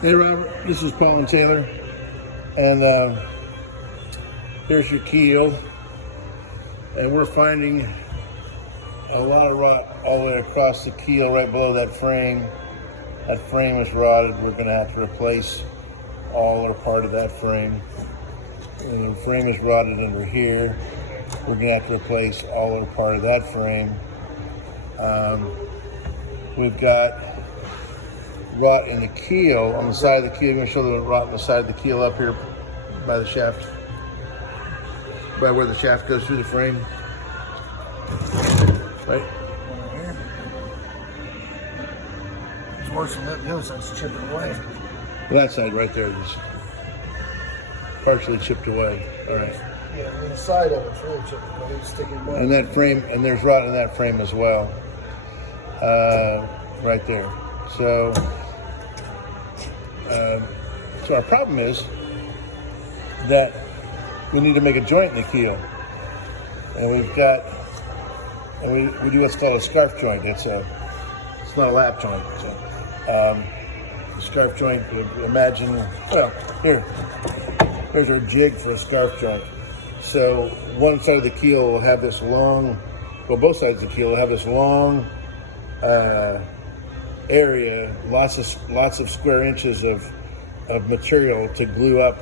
Hey Robert, this is Paul and Taylor, and here's your keel, and we're finding a lot of rot all the way across the keel right below that frame. That frame is rotted. We're going to have to replace all or part of that frame. And the frame is rotted under here. We're going to have to replace all or part of that frame. We've got rot in the keel on the side of the keel. I'm going to show the rot on the side of the keel up here by the shaft, by where the shaft goes through the frame. Right. It's worse than that. The other side's chipping away. That side right there is partially chipped away. All right. Yeah, the side of it's really chipped away. It's sticking away. And that frame, and there's rot in that frame as well. Right there. So our problem is that we need to make a joint in the keel, and we've got, and we do what's called a scarf joint. It's not a lap joint. A scarf joint. Imagine, well, here's a jig for a scarf joint. So one side of the keel will have this long, well, both sides of the keel will have this long area, lots of square inches of material to glue up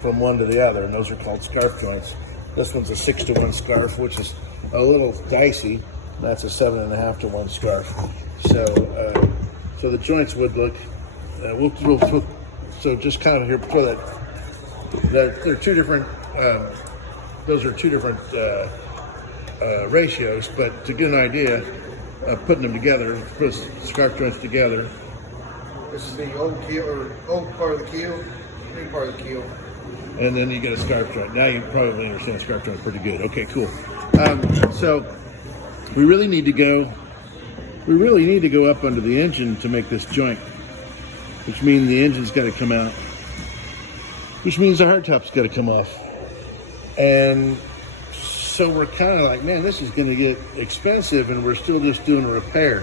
from one to the other, and those are called scarf joints. This one's a 6-to-1 scarf, which is a little dicey. That's a 7.5-to-1 scarf. So the joints would look. So just kind of here before that, there are two different. Those are two different ratios, but to get an idea of putting them together, put scarf joints together. This is the old keel, or old part of the keel, new part of the keel. And then you get a scarf joint. Now you probably understand scarf joint pretty good. Okay, cool. So we really need to go up under the engine to make this joint, which means the engine's got to come out, which means the hardtop's got to come off. And so we're kind of like, man, this is going to get expensive, and we're still just doing a repair.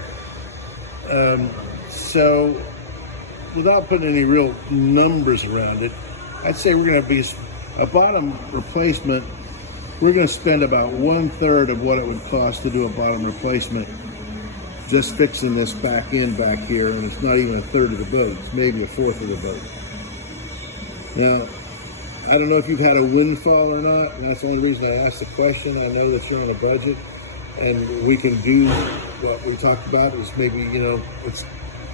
So without putting any real numbers around it, I'd say we're going to be a bottom replacement. We're going to spend about 1/3 of what it would cost to do a bottom replacement just fixing this back end back here, and it's not even 1/3 of the boat. It's maybe 1/4 of the boat. Now, I don't know if you've had a windfall or not, and that's the only reason I asked the question. I know that you're on a budget, and we can do what we talked about. Is maybe, it's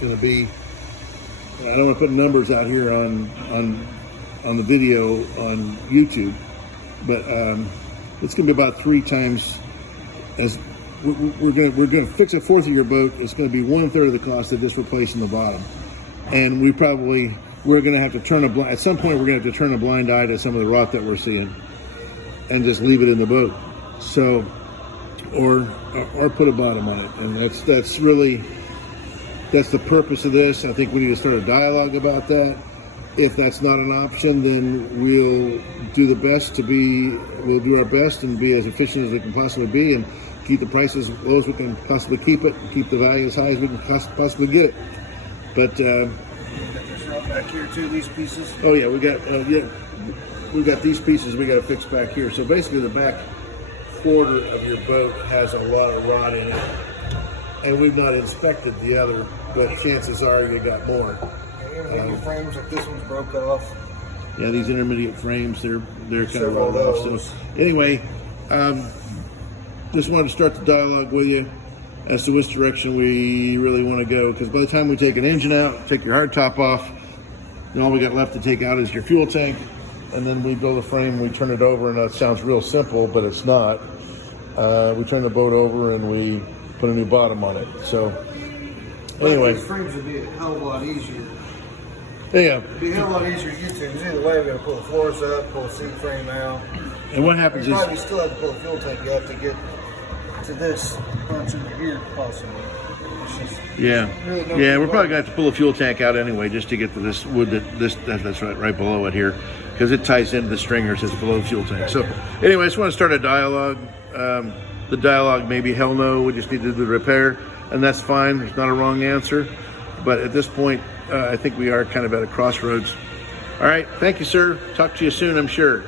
going to be, I don't want to put numbers out here on the video on YouTube, but it's going to be about 3 times as we're going to fix 1/4 of your boat. It's going to be 1/3 of the cost of just replacing the bottom, and we're going to have to turn at some point we're going to have to turn a blind eye to some of the rot that we're seeing, and just leave it in the boat. So, or put a bottom on it, and that's the purpose of this. I think we need to start a dialogue about that. If that's not an option, then we'll do our best and be as efficient as we can possibly be, and keep the price as low as we can possibly keep it, and keep the value as high as we can possibly get it. But back here too, these pieces. Oh yeah, we got these pieces we got to fix back here. So basically, the back quarter of your boat has a lot of rot in it, and we've not inspected the other, but chances are you got more. Intermediate frames like this one's broke off. Yeah, these intermediate frames, they're kind of rolled off. So anyway, just wanted to start the dialogue with you as to which direction we really want to go, because by the time we take an engine out, take your hardtop off, then all we got left to take out is your fuel tank, and then we build a frame, we turn it over, and that sounds real simple, but it's not. We turn the boat over and we put a new bottom on it. So anyway, these frames would be a hell of a lot easier. Yeah. It'd be a hell of a lot easier to get to, because either way we're going to pull the floors up, pull the seat frame out. And what happens is... is... probably still have to pull the fuel tank out to get to this bunch over here, possibly. Yeah, we're probably going to have to pull the fuel tank out anyway, just to get to this wood that's right below it here, because it ties into the stringers that's below the fuel tank. So anyway, I just want to start a dialogue. The dialogue may be hell no, we just need to do the repair, and that's fine. There's not a wrong answer. But at this point, I think we are kind of at a crossroads. All right, thank you, sir. Talk to you soon, I'm sure.